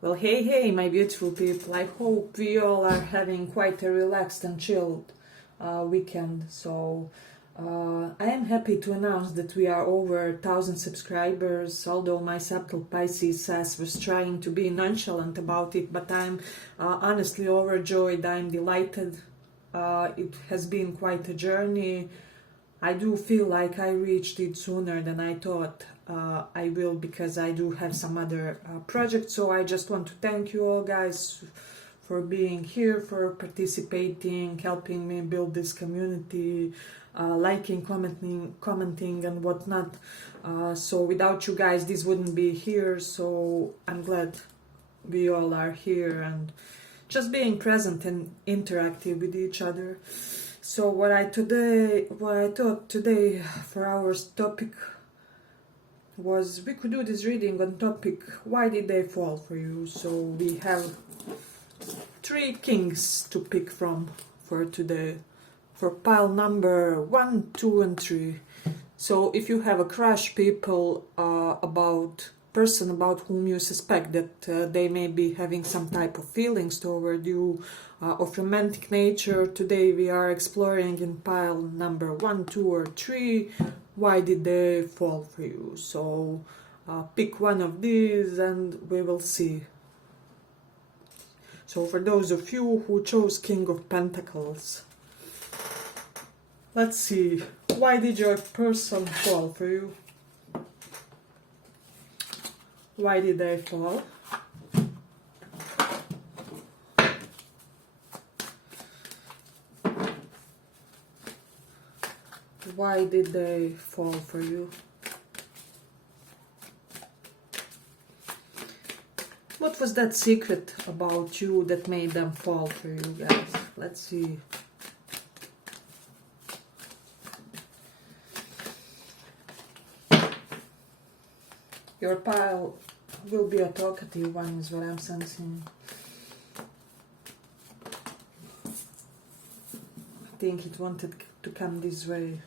Well, hey, my beautiful people. I hope we all are having quite a relaxed and chilled weekend. I am happy to announce that we are over 1,000 subscribers, although my subtle Pisces sass was trying to be nonchalant about it, but I'm honestly overjoyed. I'm delighted. It has been quite a journey. I do feel like I reached it sooner than I thought I will, because I do have some other projects. So I just want to thank you all guys for being here, for participating, helping me build this community, liking, commenting and whatnot. So without you guys this wouldn't be here, so I'm glad we all are here and just being present and interactive with each other. So what I thought today for our topic was we could do this reading on topic, why did they fall for you? So we have 3 kings to pick from for today, for pile number 1, 2 and 3. So if you have a crush, people, about person about whom you suspect that they may be having some type of feelings toward you, of romantic nature, today we are exploring in pile number 1, 2 or 3, why did they fall for you? So pick one of these and we will see. So for those of you who chose King of Pentacles, let's see, why did your person fall for you? Why did they fall? Why did they fall for you? What was that secret about you that made them fall for you, guys? Let's see. Your pile will be a talkative one, is what I'm sensing. I think it wanted to come this way.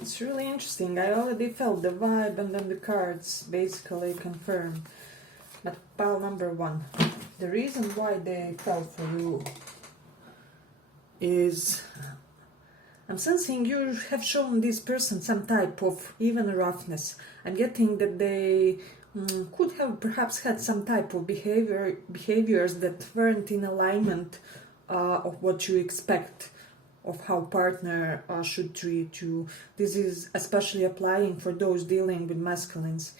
It's really interesting. I already felt the vibe and then the cards basically confirm. But pile number 1, the reason why they fell for you is I'm sensing you have shown this person some type of even roughness. I'm getting that they could have perhaps had some type of behaviors that weren't in alignment of what you expect of how partner should treat you. This is especially applying for those dealing with masculines.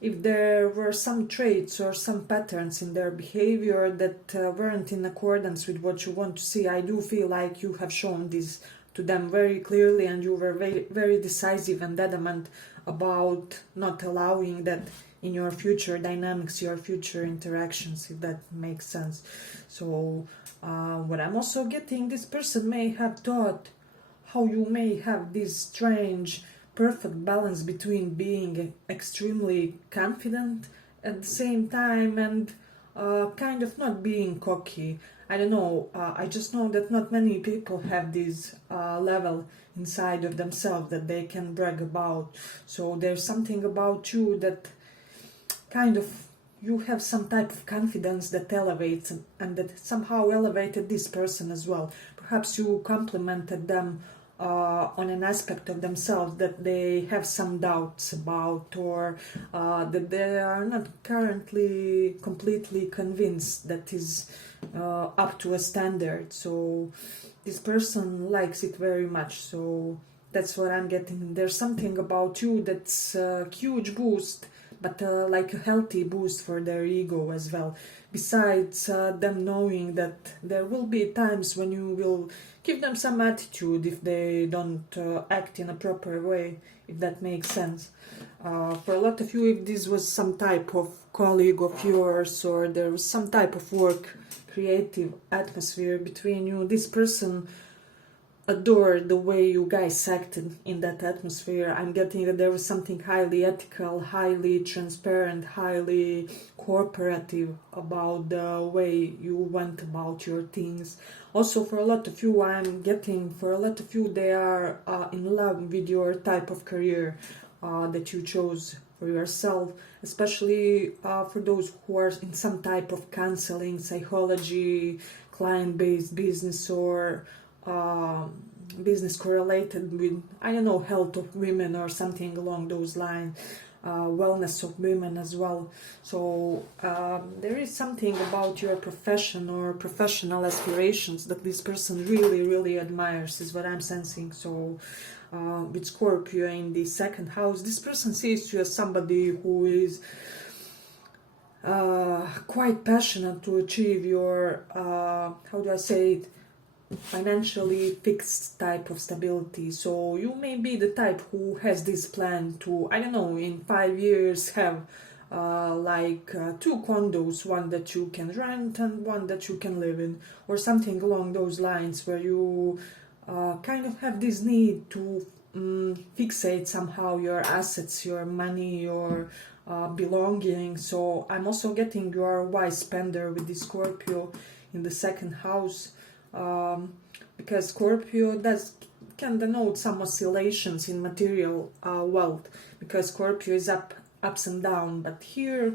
If there were some traits or some patterns in their behavior that weren't in accordance with what you want to see, I do feel like you have shown this to them very clearly, and you were very, very decisive and adamant about not allowing that in your future dynamics, your future interactions, if that makes sense. So what I'm also getting, this person may have thought how you may have this strange perfect balance between being extremely confident at the same time and kind of not being cocky. I don't know, I just know that not many people have this level inside of themselves that they can brag about. So there's something about you that kind of, you have some type of confidence that elevates and that somehow elevated this person as well. Perhaps you complimented them on an aspect of themselves that they have some doubts about, or that they are not currently completely convinced that is up to a standard. So this person likes it very much. So that's what I'm getting. There's something about you that's a huge boost, but like a healthy boost for their ego as well. Besides them knowing that there will be times when you will give them some attitude if they don't act in a proper way, if that makes sense. For a lot of you, if this was some type of colleague of yours, or there was some type of work, creative atmosphere between you, this person adore the way you guys acted in that atmosphere. I'm getting that there was something highly ethical, highly transparent, highly cooperative about the way you went about your things. Also, for a lot of you, I'm getting, for a lot of you, they are in love with your type of career that you chose for yourself, especially for those who are in some type of counseling, psychology, client-based business, or business correlated with, I don't know, health of women or something along those lines, wellness of women as well. So there is something about your profession or professional aspirations that this person really, really admires, is what I'm sensing. So with Scorpio in the second house, this person sees you as somebody who is quite passionate to achieve your, how do I say it, financially fixed type of stability. So you may be the type who has this plan to, I don't know, in 5 years have two condos, one that you can rent and one that you can live in, or something along those lines, where you kind of have this need to fixate somehow your assets, your money, your belongings. So I'm also getting you are a wise spender with the Scorpio in the second house, because Scorpio can denote some oscillations in material wealth, because Scorpio is ups and down. But here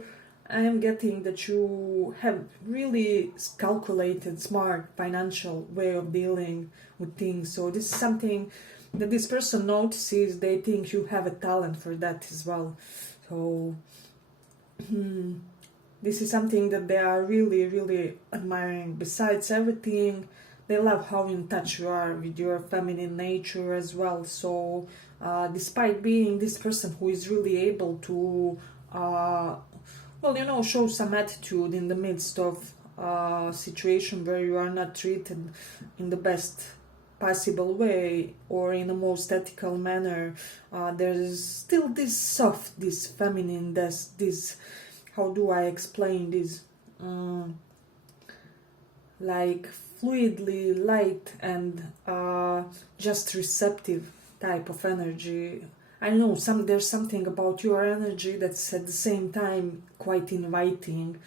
I am getting that you have really calculated, smart financial way of dealing with things. So this is something that this person notices. They think you have a talent for that as well. So this is something that they are really, really admiring. Besides everything, they love how in touch you are with your feminine nature as well. So despite being this person who is really able to show some attitude in the midst of a situation where you are not treated in the best possible way or in the most ethical manner, there's still this soft, this feminine, this how do I explain this, like fluidly light and just receptive type of energy. I know there's something about your energy that's at the same time quite inviting.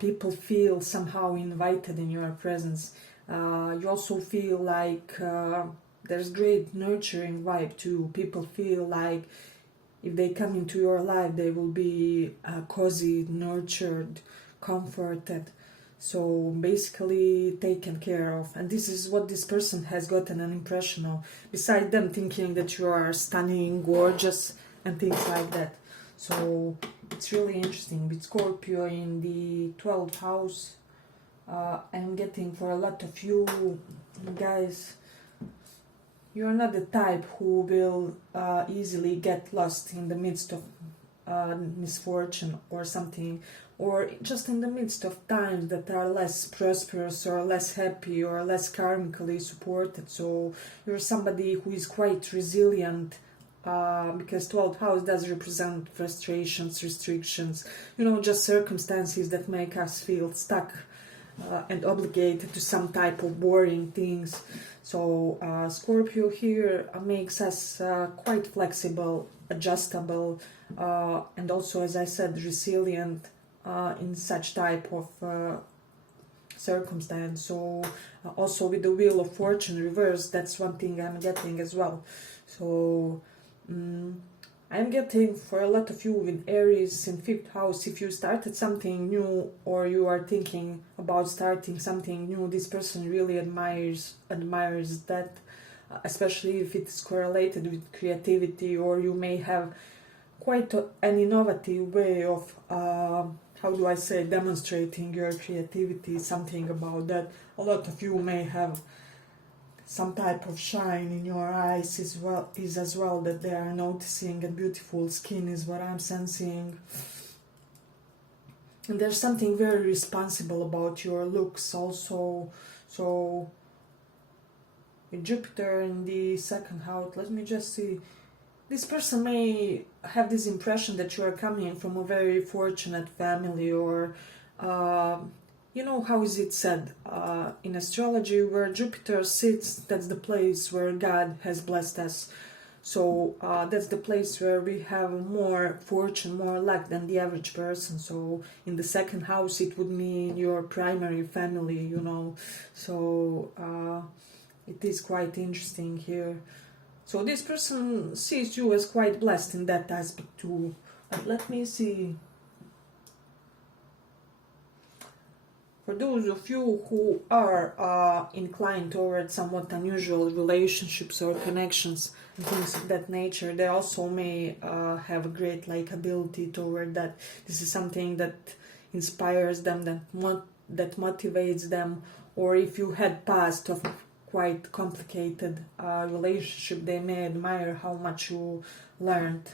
People feel somehow invited in your presence. You also feel like there's great nurturing vibe too. People feel like if they come into your life, they will be cozy, nurtured, comforted. So basically taken care of. And this is what this person has gotten an impression of, beside them thinking that you are stunning, gorgeous, and things like that. So it's really interesting. With Scorpio in the 12th house, I'm getting for a lot of you guys, you're not the type who will easily get lost in the midst of misfortune or something, or just in the midst of times that are less prosperous or less happy or less karmically supported. So you're somebody who is quite resilient, because 12th house does represent frustrations, restrictions, just circumstances that make us feel stuck and obligated to some type of boring things. So Scorpio here makes us quite flexible, adjustable, and also, as I said, resilient in such type of circumstance. So also with the Wheel of Fortune reversed, that's one thing I'm getting as well. So I'm getting for a lot of you with Aries in 5th house, if you started something new or you are thinking about starting something new, this person really admires that, especially if it's correlated with creativity, or you may have quite an innovative way of demonstrating your creativity, something about that. A lot of you may have some type of shine in your eyes as well that they are noticing, and beautiful skin is what I'm sensing. And there's something very responsible about your looks also. So with Jupiter in the 2nd house, let me just see. This person may have this impression that you are coming from a very fortunate family, or you know how is it said in astrology, where Jupiter sits, that's the place where God has blessed us. So that's the place where we have more fortune, more luck than the average person. So in the second house, it would mean your primary family, you know. So it is quite interesting here. So this person sees you as quite blessed in that aspect too. But let me see. For those of you who are inclined towards somewhat unusual relationships or connections and things of that nature, they also may have a great ability toward that. This is something that inspires them, that motivates them. Or if you had past of quite complicated relationship, they may admire how much you learned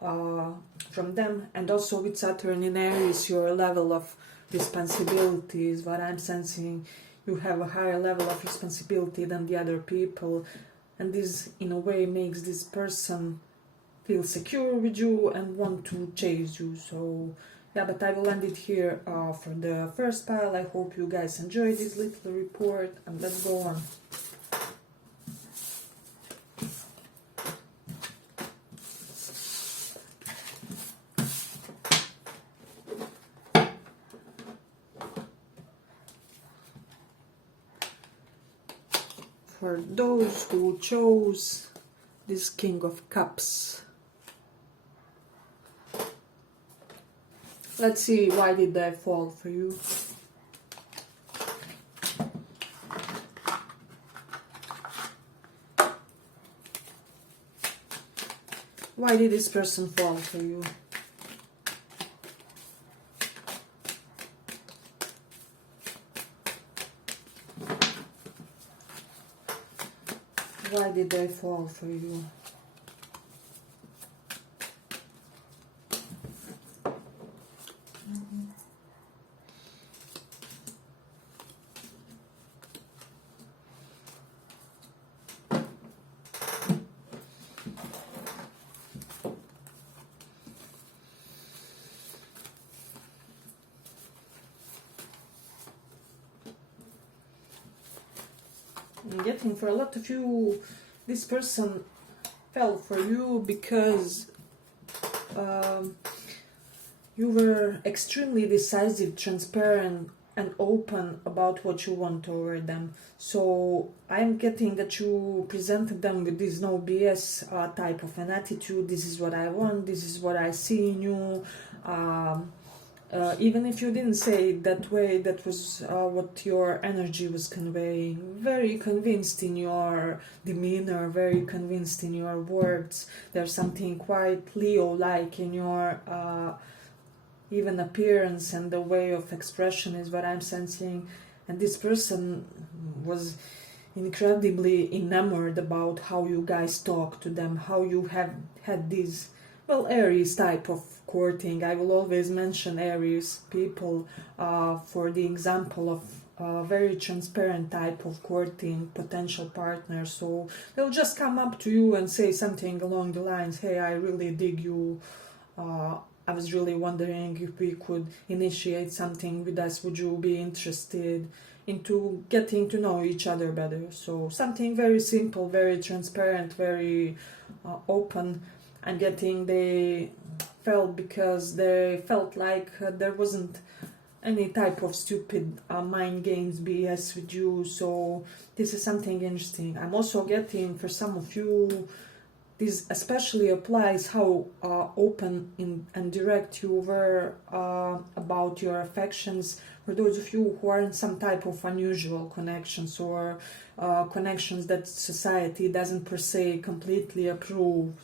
from them. And also with Saturn in Aries, your level of responsibility is what I'm sensing. You have a higher level of responsibility than the other people, and this in a way makes this person feel secure with you and want to chase you. So yeah, but I will end it here for the first pile. I hope you guys enjoyed this little report, and let's go on. For those who chose this King of Cups, let's see, why did they fall for you? Why did this person fall for you? Why did they fall for you? I'm getting for a lot of you, this person fell for you because you were extremely decisive, transparent, and open about what you want toward them. So I'm getting that you presented them with this no BS type of an attitude. This is what I want, this is what I see in you. Even if you didn't say it that way, that was what your energy was conveying. Very convinced in your demeanor, very convinced in your words. There's something quite Leo-like in your even appearance, and the way of expression is what I'm sensing. And this person was incredibly enamored about how you guys talk to them, how you have had this, well, Aries type of courting. I will always mention Aries people for the example of a very transparent type of courting potential partner. So they'll just come up to you and say something along the lines, hey, I really dig you. I was really wondering if we could initiate something with us. Would you be interested into getting to know each other better? So something very simple, very transparent, very open. I'm getting they felt because they felt like there wasn't any type of stupid mind games BS with you. So this is something interesting. I'm also getting for some of you, this especially applies how open and direct you were about your affections. For those of you who are in some type of unusual connections or connections that society doesn't per se completely approve.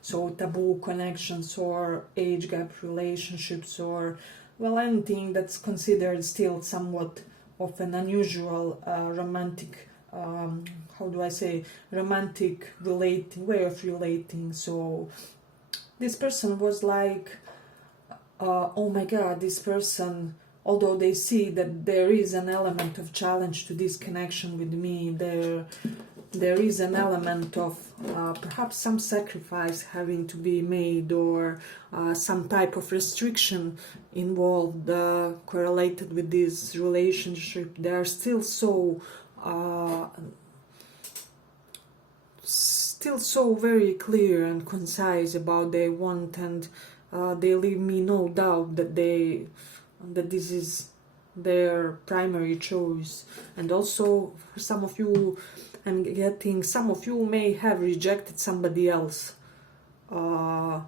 So taboo connections or age gap relationships, or, well, anything that's considered still somewhat of an unusual romantic, how do I say, romantic relating, way of relating. So this person was like, oh my god, this person, although they see that there is an element of challenge to this connection with me, there is an element of perhaps some sacrifice having to be made, or some type of restriction involved, correlated with this relationship. They are still so very clear and concise about their want, and they leave me no doubt that this is their primary choice. And also, for some of you, I'm getting some of you may have rejected somebody else for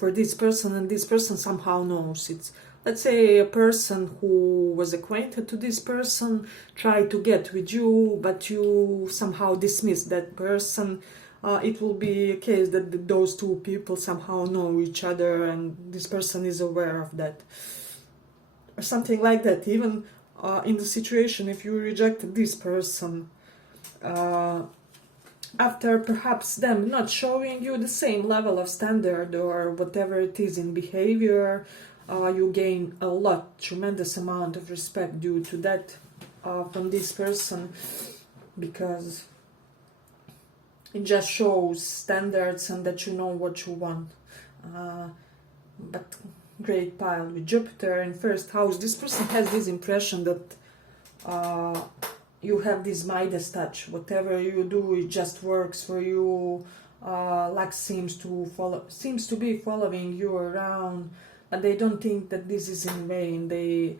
this person, and this person somehow knows. It's, let's say, a person who was acquainted to this person, tried to get with you, but you somehow dismissed that person. It will be a case that those two people somehow know each other, and this person is aware of that. Or something like that. Even in the situation, if you rejected this person, after perhaps them not showing you the same level of standard or whatever it is in behavior, you gain a lot, tremendous amount of respect due to that from this person, because it just shows standards and that you know what you want. But great pile with Jupiter in first house. This person has this impression that you have this Midas touch. Whatever you do, it just works for you. Luck seems to be following you around, but they don't think that this is in vain. They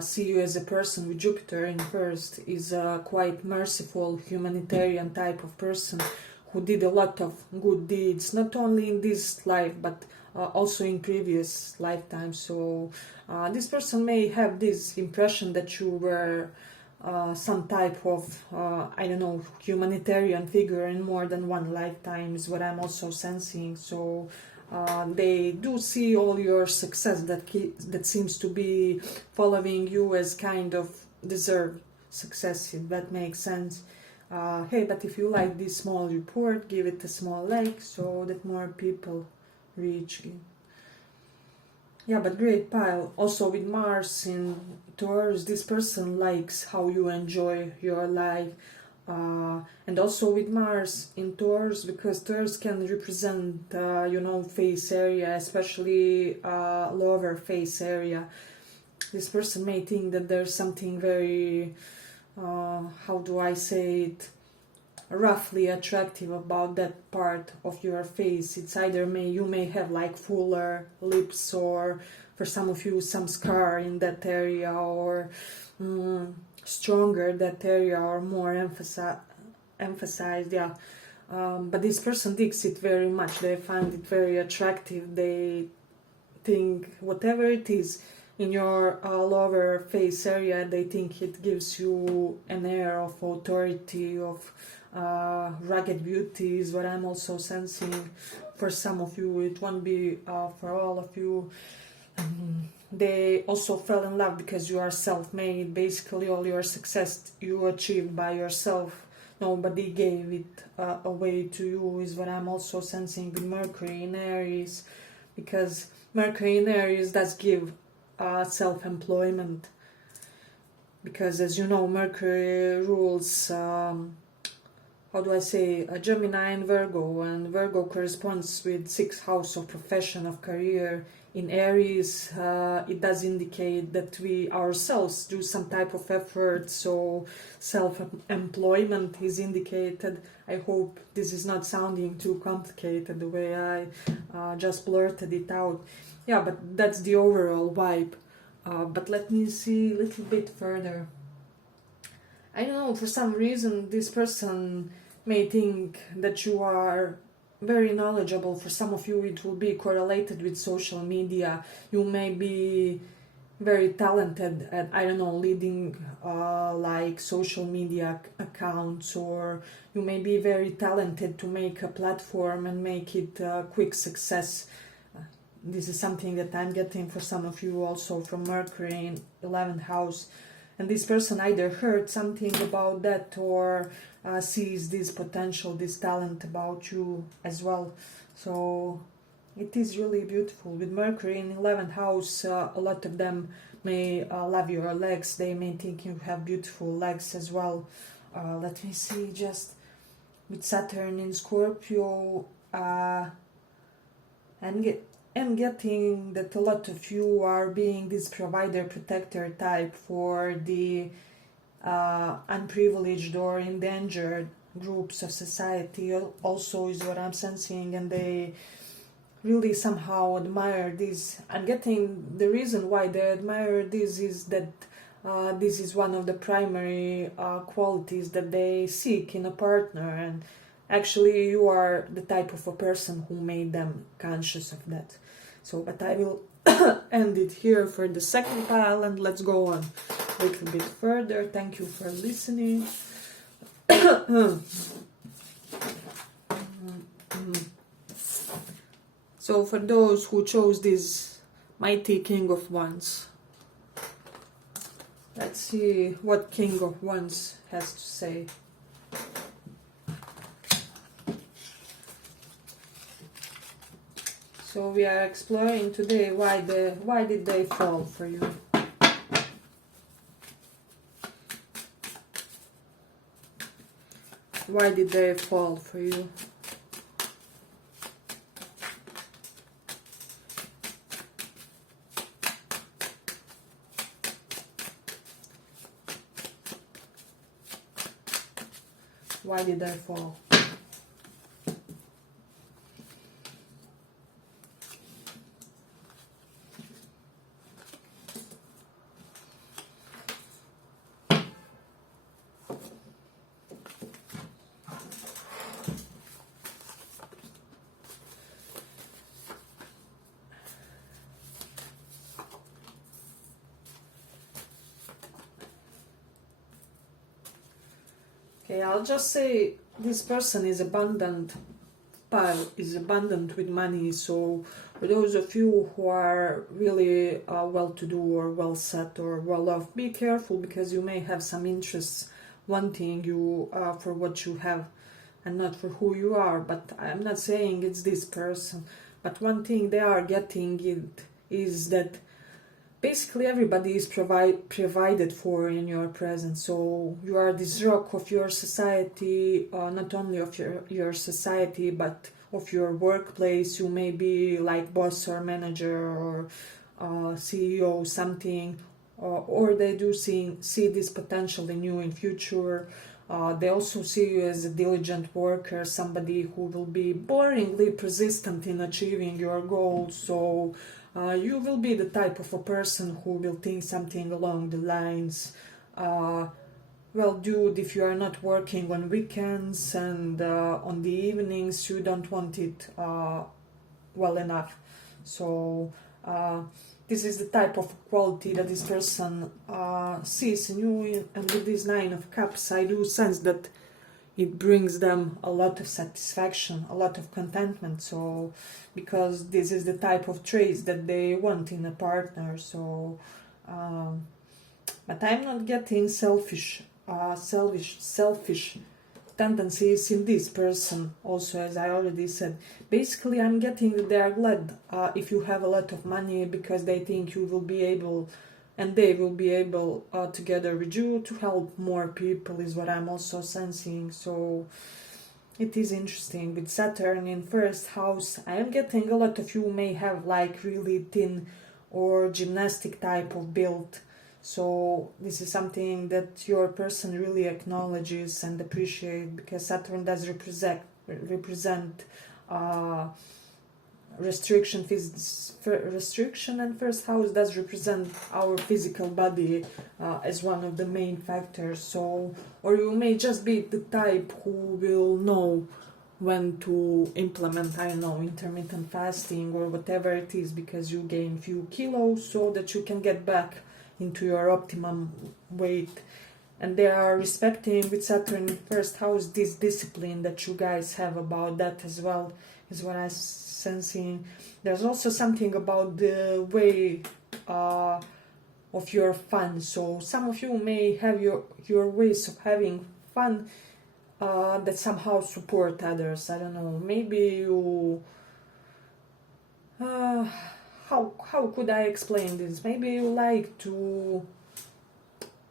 see you as a person with Jupiter in first, is a quite merciful, humanitarian type of person who did a lot of good deeds, not only in this life, but also in previous lifetimes. So this person may have this impression that you were some type of, I don't know, humanitarian figure in more than one lifetime, is what I'm also sensing. So they do see all your success that seems to be following you as kind of deserved success, if that makes sense. Hey, but if you like this small report, give it a small like so that more people reach it. Yeah, but great pile. Also with Mars in Taurus, this person likes how you enjoy your life. And also with Mars in Taurus, because Taurus can represent, face area, especially lower face area. This person may think that there's something very, how do I say it, roughly attractive about that part of your face. It's either you may have like fuller lips, or for some of you some scar in that area, or stronger that area, or more emphasized. Yeah. But this person digs it very much. They find it very attractive. They think whatever it is in your lower face area, they think it gives you an air of authority, of rugged beauty, is what I'm also sensing. For some of you, it won't be for all of you. They also fell in love because you are self-made. Basically, all your success you achieved by yourself. Nobody gave it away to you, is what I'm also sensing with Mercury in Aries. Because Mercury in Aries does give self-employment. Because, as you know, Mercury rules, Gemini and Virgo corresponds with 6th house of profession, of career. In Aries, it does indicate that we ourselves do some type of effort, so self-employment is indicated. I hope this is not sounding too complicated the way I just blurted it out. Yeah, but that's the overall vibe. But let me see a little bit further. I don't know, for some reason this person may think that you are very knowledgeable. For some of you it will be correlated with social media. You may be very talented at, leading like social media accounts, or you may be very talented to make a platform and make it a quick success. This is something that I'm getting for some of you also from Mercury in 11th house. And this person either heard something about that, or sees this potential, this talent about you as well. So it is really beautiful. With Mercury in 11th house, a lot of them may love your legs. They may think you have beautiful legs as well. let me see, just with Saturn in Scorpio, I'm getting that a lot of you are being this provider protector type for the unprivileged or endangered groups of society also is what I'm sensing, and they really somehow admire this. I'm getting the reason why they admire this is that this is one of the primary qualities that they seek in a partner, and actually you are the type of a person who made them conscious of that. So, but I will end it here for the second pile, and let's go on a little bit further. Thank you for listening. So for those who chose this mighty King of Wands, let's see what King of Wands has to say. So we are exploring today why did they fall for you. Why did they fall for you? Why did I fall? Okay, I'll just say this person is abundant, is abundant with money. So for those of you who are really well-to-do or well-set or well-off, be careful, because you may have some interests wanting you for what you have and not for who you are. But I'm not saying it's this person. But one thing they are getting it is that basically everybody is provided for in your presence. So you are this rock of your society, not only of your society, but of your workplace. You may be like boss or manager or CEO, something, or they do see this potential in you in future. They also see you as a diligent worker, somebody who will be boringly persistent in achieving your goals. So you will be the type of a person who will think something along the lines, well, dude, if you are not working on weekends and on the evenings, you don't want it well enough. So this is the type of quality that this person sees in you. And with this Nine of Cups, I do sense that it brings them a lot of satisfaction, a lot of contentment. So because this is the type of traits that they want in a partner. So but I'm not getting selfish tendencies in this person also, as I already said. Basically, I'm getting that they are glad if you have a lot of money, because they think you will be able, and they will be able together with you to help more people, is what I'm also sensing. So it is interesting. With Saturn in first house, I am getting a lot of you may have like really thin or gymnastic type of build. So this is something that your person really acknowledges and appreciates, because Saturn does represent restriction, and first house does represent our physical body as one of the main factors. So, or you may just be the type who will know when to implement, I don't know, intermittent fasting or whatever it is, because you gain few kilos so that you can get back into your optimum weight. And they are respecting with Saturn in first house this discipline that you guys have about that as well, is what I'm sensing. There's also something about the way of your fun. So some of you may have your ways of having fun that somehow support others. I don't know, maybe you how could I explain this? Maybe you like to,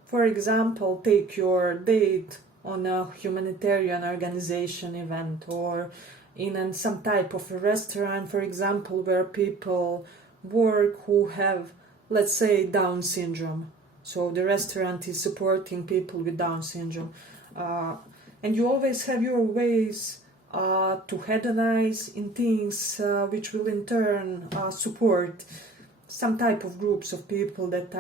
for example, take your date on a humanitarian organization event, or in some type of a restaurant, for example, where people work who have, let's say, Down syndrome. So the restaurant is supporting people with Down syndrome. And you always have your ways to hedonize in things which will in turn support some type of groups of people that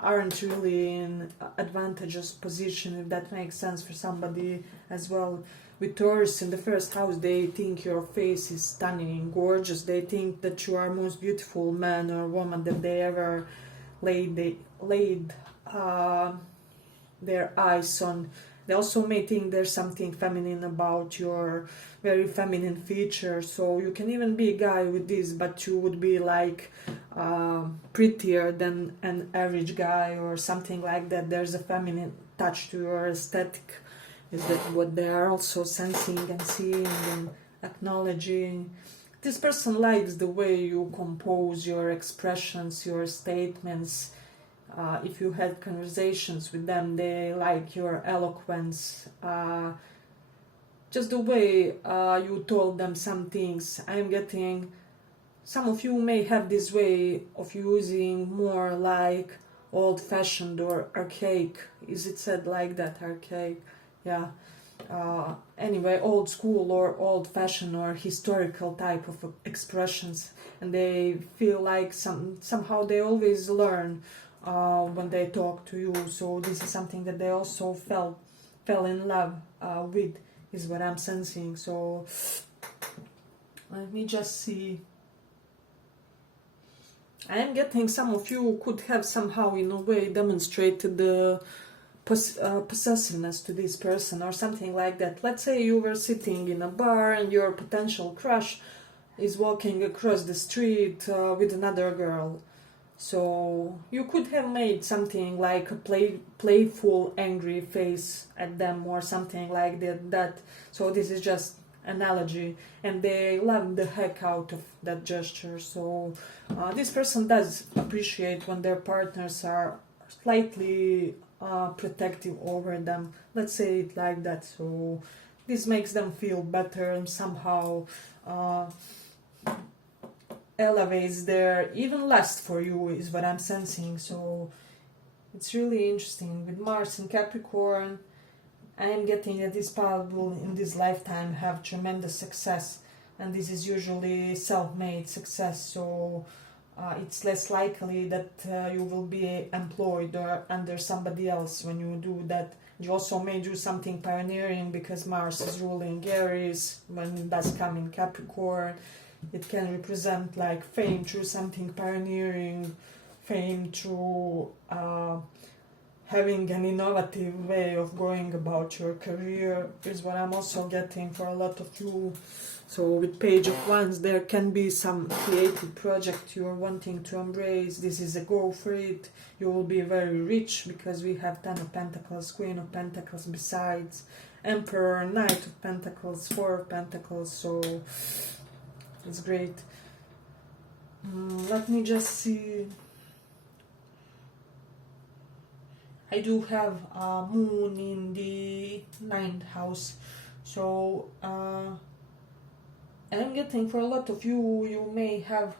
aren't really in advantageous position, if that makes sense for somebody as well. With Taurus in the first house, they think your face is stunning, gorgeous. They think that you are most beautiful man or woman that they ever laid their eyes on. They also may think there's something feminine about your very feminine features. So you can even be a guy with this, but you would be like prettier than an average guy or something like that. There's a feminine touch to your aesthetic. Is that what they are also sensing and seeing and acknowledging? This person likes the way you compose your expressions, your statements. If you had conversations with them, they like your eloquence, just the way you told them some things. I'm getting, some of you may have this way of using more like old-fashioned or archaic. Is it said like that, archaic? Yeah. Anyway, old school or old-fashioned or historical type of expressions, and they feel like somehow they always learn when they talk to you. So this is something that they also fell in love with, is what I'm sensing. So let me just see. I am getting some of you could have somehow in a way demonstrated the possessiveness to this person or something like that. Let's say you were sitting in a bar and your potential crush is walking across the street with another girl. So you could have made something like a playful, angry face at them or something like that. So this is just analogy, and they love the heck out of that gesture. So this person does appreciate when their partners are slightly protective over them. Let's say it like that. So this makes them feel better and somehow elevates their even lust for you, is what I'm sensing. So it's really interesting. With Mars in Capricorn, I am getting that this path will in this lifetime have tremendous success, and this is usually self-made success. So it's less likely that you will be employed or under somebody else when you do that. You also may do something pioneering because Mars is ruling Aries when it does come in Capricorn. It can represent like fame through something pioneering, fame through having an innovative way of going about your career, is what I'm also getting for a lot of you. So with Page of Wands, there can be some creative project you're wanting to embrace. This is a go for it. You will be very rich because we have Ten of Pentacles, Queen of Pentacles besides, Emperor, Knight of Pentacles, Four of Pentacles. So it's great. Let me just see. I do have Moon in the 9th house. So I'm getting for a lot of you, you may have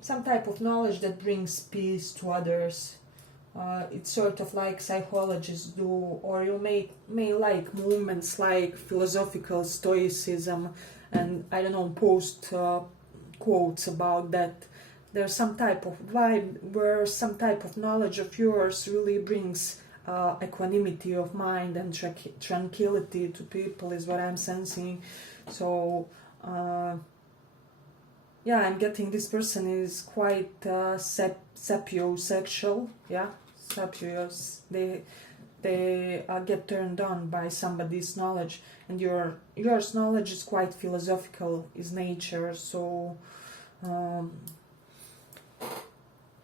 some type of knowledge that brings peace to others. It's sort of like psychologists do, or you may like movements like philosophical stoicism, and I don't know, post quotes about that. There's some type of vibe where some type of knowledge of yours really brings equanimity of mind and tranquility to people, is what I'm sensing. So yeah, I'm getting this person is quite sapiosexual. Yeah, sapios. They get turned on by somebody's knowledge, and yours knowledge is quite philosophical, is nature. So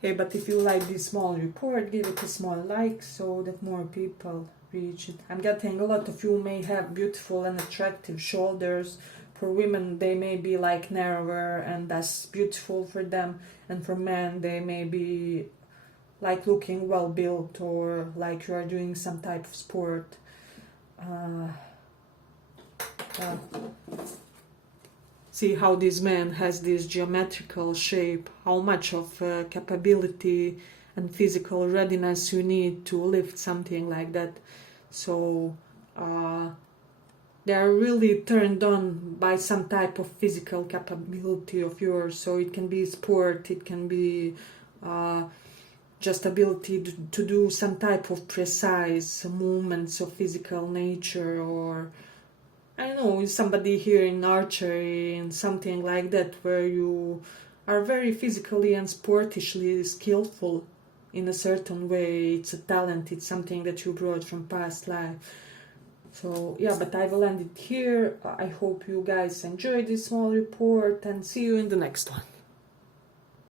hey, but if you like this small report, give it a small like so that more people reach it. I'm getting a lot of you may have beautiful and attractive shoulders. For women, they may be like narrower, and that's beautiful for them. And for men, they may be like looking well built, or like you are doing some type of sport. See how this man has this geometrical shape, how much of capability and physical readiness you need to lift something like that. So they are really turned on by some type of physical capability of yours. So it can be sport, it can be just ability to do some type of precise movements of physical nature, or I don't know, somebody here in archery and something like that, where you are very physically and sportishly skillful in a certain way. It's a talent, it's something that you brought from past life. So yeah, but I will end it here. I hope you guys enjoyed this small report, and see you in the next one.